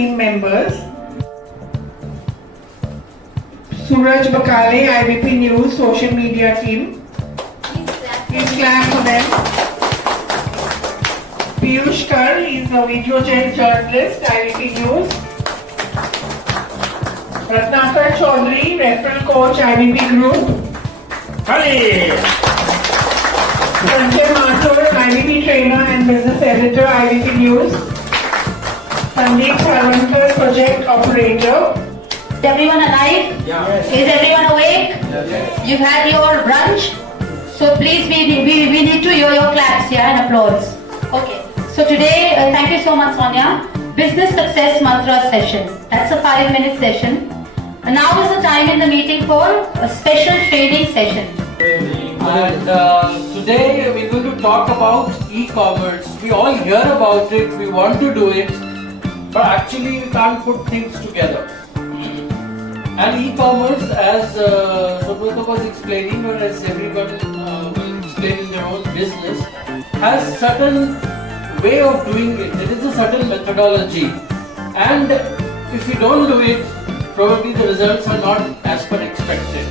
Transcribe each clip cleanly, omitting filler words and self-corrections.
team members. Suraj Bakale, IBP News social media team. Please clap for them. Piyush Kar, he is a video journalist, IBP News. Ratnakar Chaudhary, referral coach, IBP Group. Hali! Sanjay Mathur, IBP trainer and business editor, IBP News. Sandeep Sarvankar, project operator. Is everyone alive? Yes. Is everyone awake? Yes. You've had your brunch? So please, we need to hear your claps here and applause. Okay. So today, thank you so much, Sonia. Business Success Mantra session. That's a 5-minute session. And now is the time in the meeting for a special training session. And today we're going to talk about e-commerce. We all hear about it, we want to do it, but actually we can't put things together. And e-commerce, as Subrata was explaining, or as everyone will explain in their own business, has certain way of doing it. There is a certain methodology, and if you don't do it, probably the results are not as per expected.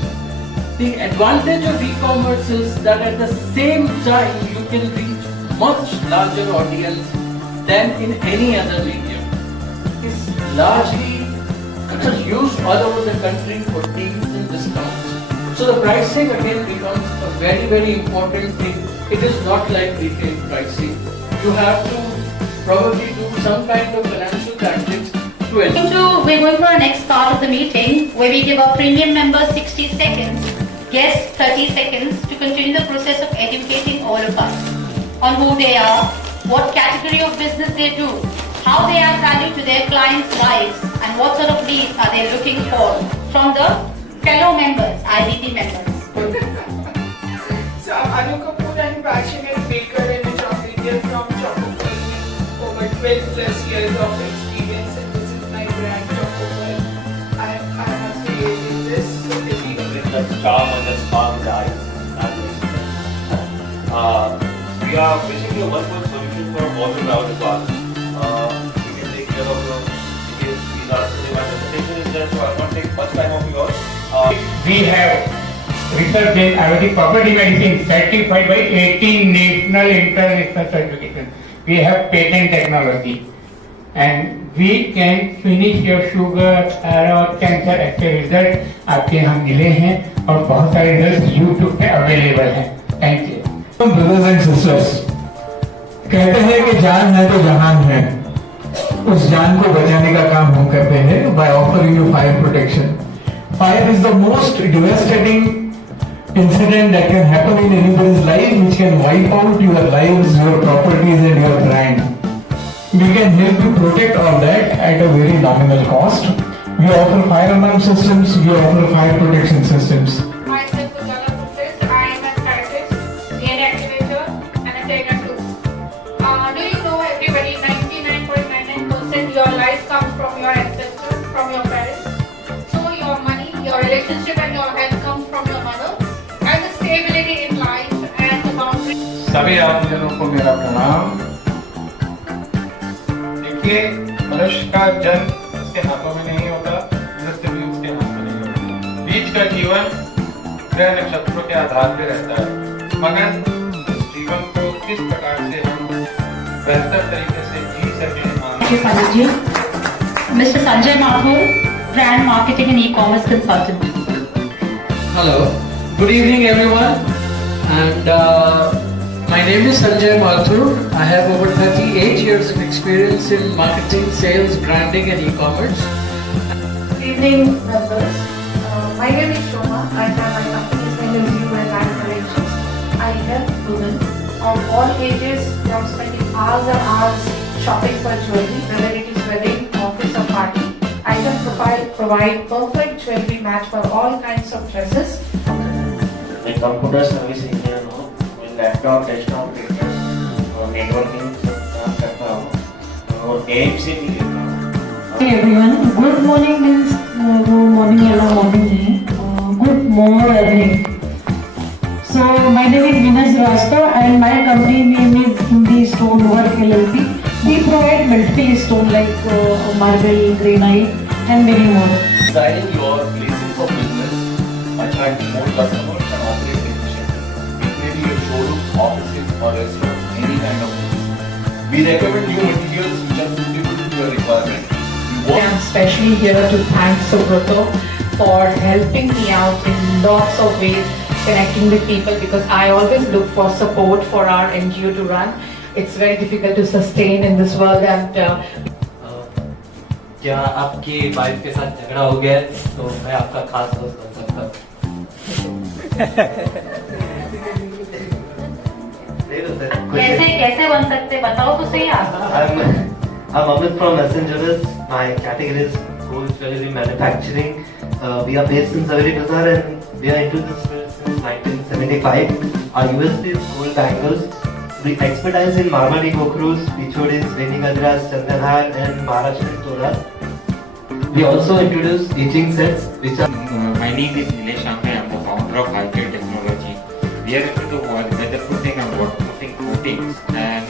The advantage of e-commerce is that at the same time you can reach much larger audience than in any other medium. It's largely used all over the country for deals and discounts. So the pricing again becomes a very, very important thing. It is not like retail pricing. You have to probably do some kind of financial tactics to ensure. We're going for our next part of the meeting where we give our premium members 60 seconds, guests 30 seconds to continue the process of educating all of us on who they are, what category of business they do, how they add value to their clients' lives, and what sort of leads are they looking for from the fellow members, IBP members. So Anu Kapoor, I'm passionate baker and a chocolatier from Chocopearl. Over 12 plus years of experience, and this is my brand Chocopearl. I have created this so everyone With the charm and the spark in the eyes. We are basically a one-word solution for water travel requirements. We can take care of your tickets, visas, my presentation is there, so I will not take much time of yours. We have research in Ayurvedic property medicine certified by 18 national international certifications. We have patent technology and we can finish your sugar, thyroid, cancer अच्छे result आपके यहाँ मिले हैं और बहुत सारे result YouTube पे available हैं. Thank you. Brothers and sisters, कहते हैं कि जान है तो जहान है. उस जान को बचाने का काम हम करते हैं by offering you fire protection. Fire is the most devastating incident that can happen in anybody's life, which can wipe out your lives, your properties, and your brand. We can help you protect all that at a very nominal cost. We offer fire alarm systems. We offer fire protection systems. Myself, Ujala Process. I am a scientist, DNA activator, and a trainer too. Do you know, everybody, 99.99% your life comes from your ancestors, from your parents. So your money, your relationship, and your health comes from your mother. And the stability in life and the boundaries. सभी आमजनों को मेरा प्रणाम. देखिए, मनुष्य का जन्म उसके हाथों में नहीं होता, मृत्यु भी उसके हाथ में नहीं होता. बीच का जीवन ग्रह नक्षत्रों के आधार पर रहता है, मगर इस जीवन को किस प्रकार से हम बेहतर तरीके से जी सकें. Mr. Sanjay Mathur, brand marketing and e-commerce consultant. Hello, good evening everyone, and my name is Sanjay Mathur. I have over 38 years of experience in marketing, sales, branding and e-commerce. Good evening, members. My name is Shoma. I have my company's name is You and Brand Collections. I help women of all ages from spending hours and hours shopping for jewelry, whether it is wedding, office or party. I can provide perfect jewelry match for all kinds of dresses. The computer service engineer हो, मैं laptop, desktop, printer और networking काम करता हूँ और AMC भी लेता हूँ. Hey everyone, good morning means good morning hello morning नहीं, good morning. So my name is Veena Srivastava and my company name is Hindi Stonework LLP. We provide multiple stone like marble, granite, and many more. Designing your places of business, attracting more customers and operating efficiently. It may be a showroom, offices or restaurant, any kind of business. We recommend new materials which are suitable to your requirement. We I am especially here to thank Subrata for helping me out in lots of ways, connecting with people, because I always look for support for our NGO to run. It's very difficult to sustain in this world, and क्या आपकी wife के साथ झगड़ा हो गया है, तो मैं आपका खास दोस्त बन सकता हूँ। कैसे कैसे बन सकते बताओ तो सही आप। I'm Amit from Messengers. My category is gold jewelry manufacturing. We are based in Zaveri Bazaar and we are into this field since 1975. Our USP is gold bangles. We expertise in Marwari Gokhrus, Pichodis, Veni Gadras, Chandanhar and Maharashtrian Toras. We also introduce etching sets which are... My name is Nilesh Ambe. I am the founder of High Technology. We are into the weatherproofing and waterproofing coatings, and